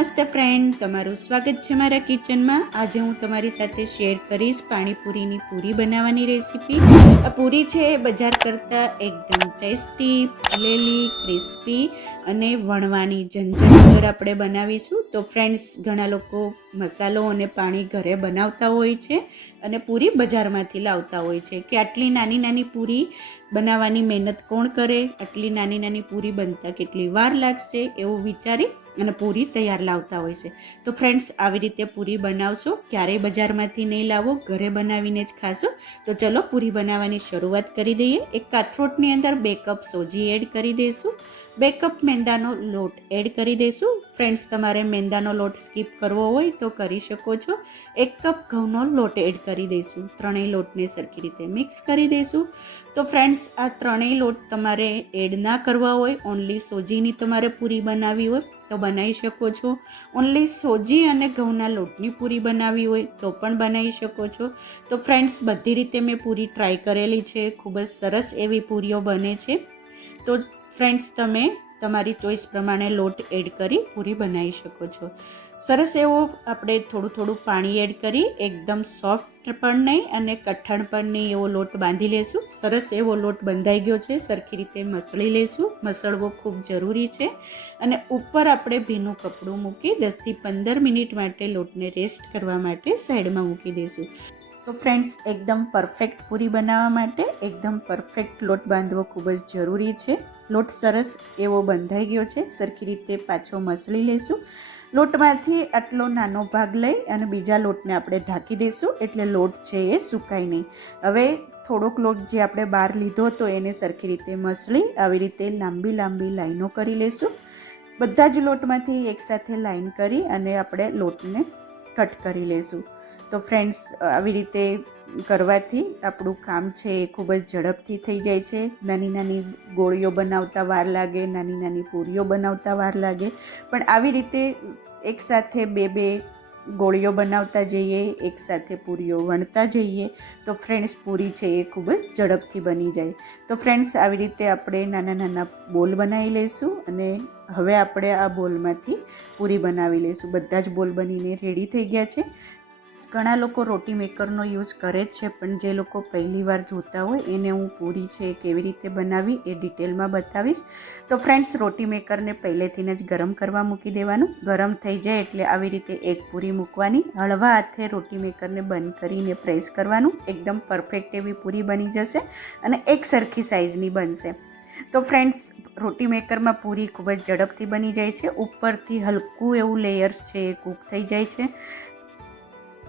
નમસ્તે ફ્રેન્ડ, તમારું સ્વાગત છે મારા કિચનમાં। આજે હું તમારી સાથે શેર કરીશ પાણીપુરીની પૂરી બનાવવાની રેસીપી। આ પૂરી છે બજાર કરતાં એકદમ ટેસ્ટી, ફૂલેલી, ક્રિસ્પી અને વણવાની ઝંઝટ વગર આપણે બનાવીશું। તો ફ્રેન્ડ્સ, ઘણા લોકો મસાલો અને પાણી ઘરે બનાવતા હોય છે અને પૂરી બજારમાંથી લાવતા હોય છે કે આટલી નાની નાની પૂરી બનાવવાની મહેનત કોણ કરે, આટલી નાની નાની પૂરી બનતા કેટલી વાર લાગશે એવું વિચારી અને પૂરી તૈયાર લાવતા હોય છે। તો ફ્રેન્ડ્સ, આવી રીતે પૂરી બનાવશો, ક્યારેય બજારમાંથી નહીં લાવો, ઘરે બનાવીને જ ખાશો। તો ચલો પૂરી બનાવવાની શરૂઆત કરી દઈએ। એક કાથરોટની અંદર 2 કપ સોજી એડ કરી દઈશું, 2 કપ મેંદાનો લોટ એડ કરી દઈશું। ફ્રેન્ડ્સ, તમારે મેંદાનો લોટ સ્કીપ કરવો હોય તો કરી શકો છો। 1 કપ ઘઉંનો લોટ એડ કરી દઈશું, ત્રણેય લોટને સરખી રીતે મિક્સ કરી દઈશું। તો ફ્રેન્ડ્સ, આ ત્રણેય લોટ તમારે એડ ના કરવા હોય, ઓનલી સોજીની તમારે પૂરી બનાવવી હોય તો બનાવી શકો છો। ઓનલી સોજી અને ઘઉંના લોટની પૂરી બનાવવી હોય તો પણ બનાવી શકો છો। તો ફ્રેન્ડ્સ, બધી રીતે મેં પૂરી ટ્રાય કરેલી છે, ખૂબ જ સરસ એવી પૂરીઓ બને છે। તો ફ્રેન્ડ્સ, તમે તમારી ચોઈસ પ્રમાણે લોટ એડ કરી પૂરી બનાવી શકો છો। સરસ એવો આપણે થોડું થોડું પાણી એડ કરી એકદમ સોફ્ટ પણ નહીં અને કઠણ પણ નહીં એવો લોટ બાંધી લેશું। સરસ એવો લોટ બંધાઈ ગયો છે, સરખી રીતે મસળી લેશું, મસળવો ખૂબ જરૂરી છે। અને ઉપર આપણે ભીનું કપડું મૂકી 10થી 15 મિનિટ માટે લોટને રેસ્ટ કરવા માટે સાઈડમાં મૂકી દઈશું। તો ફ્રેન્ડ્સ, એકદમ પરફેક્ટ પૂરી બનાવવા માટે એકદમ પરફેક્ટ લોટ બાંધવો ખૂબ જ જરૂરી છે। લોટ સરસ એવો બંધાઈ ગયો છે, સરખી રીતે પાછો મસળી લઈશું। લોટમાંથી આટલો નાનો ભાગ લઈ અને બીજા લોટને આપણે ઢાંકી દઈશું, એટલે લોટ છે એ સુકાય નહીં। હવે થોડોક લોટ જે આપણે બહાર લીધો હતો એને સરખી રીતે મસળી આવી રીતે લાંબી લાંબી લાઈનો કરી લઈશું। બધા જ લોટમાંથી એકસાથે લાઈન કરી અને આપણે લોટને કટ કરી લઈશું। તો ફ્રેન્ડ્સ, આવી રીતે કરવાથી આપણું કામ છે એ ખૂબ જ ઝડપથી થઈ જાય છે। નાની નાની ગોળીઓ બનાવતા વાર લાગે, નાની નાની પૂરીઓ બનાવતા વાર લાગે, પણ આવી રીતે એકસાથે બે ગોળીઓ બનાવતા જઈએ, એકસાથે પૂરીઓ વણતા જઈએ તો ફ્રેન્ડ્સ, પૂરી છે એ ખૂબ જ ઝડપથી બની જાય। તો ફ્રેન્ડ્સ, આવી રીતે આપણે નાના નાના બોલ બનાવી લઈશું અને હવે આપણે આ બોલમાંથી પૂરી બનાવી લઈશું। બધા જ બોલ બનીને રેડી થઈ ગયા છે। ઘણા લોકો રોટી મેકરનો યુઝ કરે જ છે, પણ જે લોકો પહેલી વાર જોતા હોય એને હું પૂરી છે કેવી રીતે બનાવી એ ડિટેલમાં બતાવીશ। તો ફ્રેન્ડ્સ, રોટી મેકરને પહેલેથી જ ગરમ કરવા મૂકી દેવાનું। ગરમ થઈ જાય એટલે આવી રીતે એક પૂરી મૂકવાની, હળવા હાથે રોટી મેકરને બંધ કરીને પ્રેસ કરવાનું, એકદમ પરફેક્ટ એવી પૂરી બની જશે અને એક સરખી સાઇઝની બનશે। તો ફ્રેન્ડ્સ, રોટી મેકરમાં પૂરી ખૂબ જ ઝડપથી બની જાય છે, ઉપરથી હલકું એવું લેયર્સ છે એ કૂક થઈ જાય છે।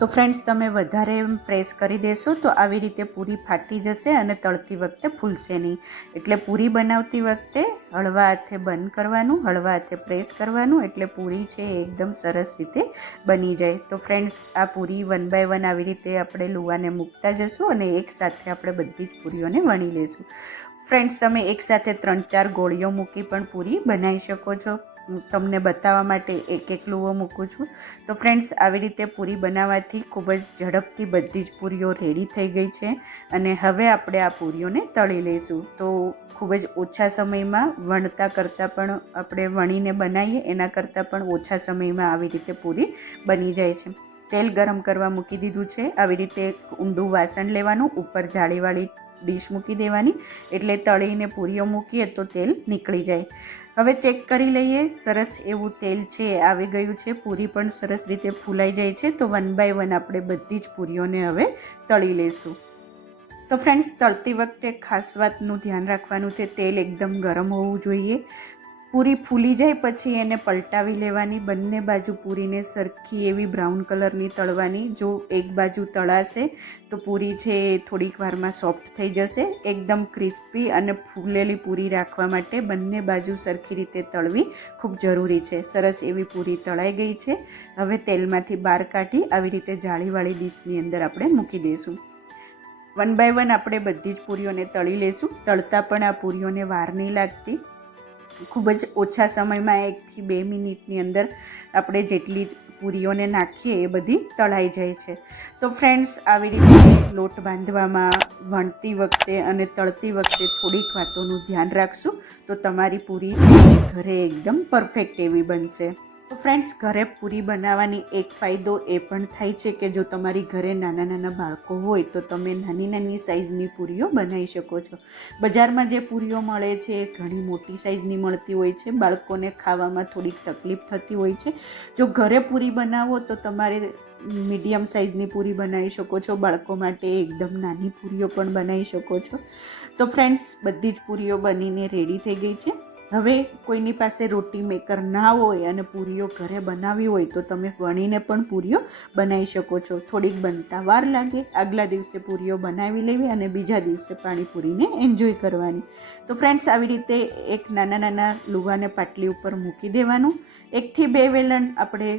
તો ફ્રેન્ડ્સ, તમે વધારે પ્રેસ કરી દેશો તો આવી રીતે પૂરી ફાટી જશે અને તળતી વખતે ફૂલશે નહીં, એટલે પૂરી બનાવતી વખતે હળવા હાથે બંધ કરવાનું, હળવા હાથે પ્રેસ કરવાનું, એટલે પૂરી છે એ એકદમ સરસ રીતે બની જાય। તો ફ્રેન્ડ્સ, આ પૂરી 1 બાય 1 આવી રીતે આપણે લુવાને મૂકતા જશું અને એકસાથે આપણે બધી જ પૂરીઓને વણી લઈશું। ફ્રેન્ડ્સ, તમે એકસાથે 3-4 ગોળીઓ મૂકી પણ પૂરી બનાવી શકો છો। હું તમને બતાવવા માટે એક લુવો મૂકું છું। તો ફ્રેન્ડ્સ, આવી રીતે પૂરી બનાવવાથી ખૂબ જ ઝડપથી બધી જ પૂરીઓ રેડી થઈ ગઈ છે અને હવે આપણે આ પૂરીઓને તળી લઈશું। તો ખૂબ જ ઓછા સમયમાં વણતા કરતાં પણ આપણે વણીને બનાવીએ એના કરતાં પણ ઓછા સમયમાં આવી રીતે પૂરી બની જાય છે। તેલ ગરમ કરવા મૂકી દીધું છે, આવી રીતે ઊંડું વાસણ લેવાનું, ઉપર જાળીવાળી ડીશ મૂકી દેવાની, એટલે તળીને પૂરીઓ મૂકીએ તો તેલ નીકળી જાય। હવે ચેક કરી લઈએ, સરસ એવું તેલ છે આવી ગયું છે, પૂરી પણ સરસ રીતે ફૂલાઈ જાય છે। તો 1 બાય 1 આપણે બધી જ પૂરીઓને હવે તળી લઈશું। તો ફ્રેન્ડ્સ, તળતી વખતે ખાસ વાતનું ધ્યાન રાખવાનું છે, તેલ એકદમ ગરમ હોવું જોઈએ। પૂરી ફૂલી જાય પછી એને પલટાવી લેવાની, બંને બાજુ પૂરીને સરખી એવી બ્રાઉન કલરની તળવાની। જો એક બાજુ તળાશે તો પૂરી છે એ થોડીક વારમાં સોફ્ટ થઈ જશે। એકદમ ક્રિસ્પી અને ફૂલેલી પૂરી રાખવા માટે બંને બાજુ સરખી રીતે તળવી ખૂબ જરૂરી છે। સરસ એવી પૂરી તળાઈ ગઈ છે, હવે તેલમાંથી બહાર કાઢી આવી રીતે જાળીવાળી ડીશની અંદર આપણે મૂકી દઈશું। 1 બાય 1 આપણે બધી જ પૂરીઓને તળી લઈશું। તળતા પણ આ પૂરીઓને વાર નહીં લાગતી, ખૂબ જ ઓછા સમયમાં 1 થી 2 મિનિટની અંદર આપણે જેટલી પૂરીઓને નાખીએ એ બધી તળાઈ જાય છે। તો ફ્રેન્ડ્સ, આવી રીતે લોટ બાંધવામાં, વણતી વખતે અને તળતી વખતે થોડીક વાતોનું ધ્યાન રાખશું તો તમારી પૂરી ઘરે એકદમ પરફેક્ટ એવી બનશે। તો ફ્રેન્ડ્સ, ઘરે પૂરી બનાવવાની એક ફાયદો એ પણ થાય છે કે જો તમારી ઘરે નાના નાના બાળકો હોય તો તમે નાની નાની સાઇઝની પૂરીઓ બનાવી શકો છો. બજારમાં જે પૂરીઓ મળે છે ઘણી મોટી સાઇઝની મળતી હોય છે, બાળકોને ખાવામાં થોડીક તકલીફ થતી હોય છે. જો ઘરે પૂરી બનાવો તો તમારે મીડિયમ સાઇઝની પૂરી બનાવી શકો છો, બાળકો માટે એકદમ નાની પૂરીઓ પણ બનાવી શકો છો. તો ફ્રેન્ડ્સ, બધી જ પૂરીઓ બનીને રેડી થઈ ગઈ છે. હવે કોઈની પાસે રોટી મેકર ના હોય અને પૂરીઓ ઘરે બનાવી હોય તો તમે વણીને પણ પૂરીઓ બનાવી શકો છો. થોડીક બનતા વાર લાગે, આગલા દિવસે પૂરીઓ બનાવી લેવી અને બીજા દિવસે પાણીપુરીને એન્જોય કરવાની. તો ફ્રેન્ડ્સ, આવી રીતે એક નાના નાના લુવાને પાટલી ઉપર મૂકી દેવાનું. 1 થી 2 વેલણ આપણે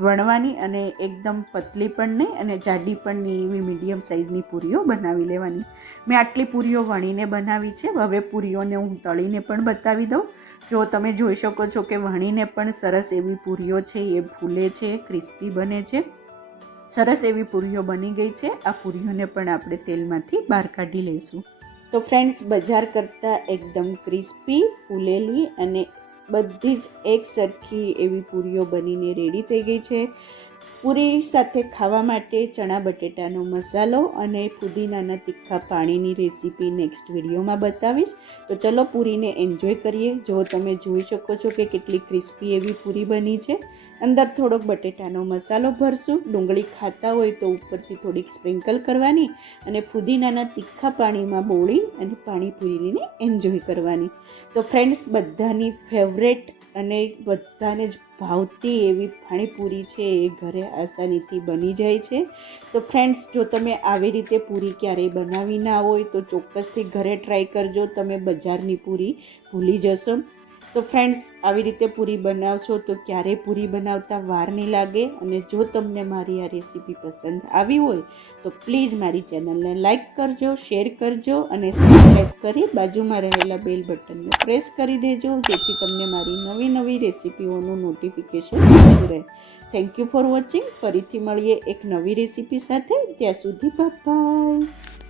વણવાની અને એકદમ પતલી પણ નહીં અને જાડી પણ નહીં એવી મીડિયમ સાઇઝની પૂરીઓ બનાવી લેવાની. મેં આટલી પૂરીઓ વણીને બનાવી છે. હવે પૂરીઓને હું તળીને પણ બતાવી દઉં. જો તમે જોઈ શકો છો કે વણીને પણ સરસ એવી પૂરીઓ છે એ ફૂલે છે, ક્રિસ્પી બને છે. સરસ એવી પૂરીઓ બની ગઈ છે. આ પૂરીઓને પણ આપણે તેલમાંથી બહાર કાઢી લઈશું. તો ફ્રેન્ડ્સ, બજાર કરતાં એકદમ ક્રિસ્પી, ફૂલેલી અને બધી જ એક સરખી એવી પૂરીઓ બનીને રેડી થઈ ગઈ છે. પૂરી સાથે ખાવા માટે ચણા બટેટાનો મસાલો અને ફુદીનાના તીખા પાણીની રેસીપી નેક્સ્ટ વિડીયોમાં બતાવીશ. તો ચલો પૂરીને એન્જોય કરીએ. જો તમે જોઈ શકો છો કે કેટલી ક્રિસ્પી એવી પૂરી બની છે. અંદર થોડોક બટેટાનો મસાલો ભરશું. ડુંગળી ખાતા હોય તો ઉપરથી થોડીક સ્પ્રિંકલ કરવાની અને ફુદીનાના તીખા પાણીમાં બોળી અને પાણીપુરીને એન્જોય કરવાની. તો ફ્રેન્ડ્સ, બધાની ફેવરેટ અને બધાને જ ભાવતી એવી પાણીપુરી છે એ ઘરે આસાનીથી બની જાય છે. તો ફ્રેન્ડ્સ, જો તમે આવી રીતે પૂરી ક્યારેય બનાવી ના હોય તો ચોક્કસથી ઘરે ટ્રાય કરજો. તમે બજારની પૂરી ભૂલી જશો. તો ફ્રેન્ડ્સ, આવી રીતે પૂરી બનાવશો તો ક્યારેય પૂરી બનાવતા વાર નહીં લાગે. અને જો તમને મારી આ રેસીપી પસંદ આવી હોય તો પ્લીઝ મારી ચેનલને લાઈક કરજો, શેર કરજો અને સબસ્ક્રાઈબ કરી બાજુમાં રહેલા બેલ બટનને પ્રેસ કરી દેજો, જેથી તમને મારી નવી નવી રેસીપીઓનું નોટિફિકેશન મળતું રહે. Thank you for watching. ફરીથી મળીએ એક નવી રેસીપી સાથે. ત્યાં સુધી બાય બાય.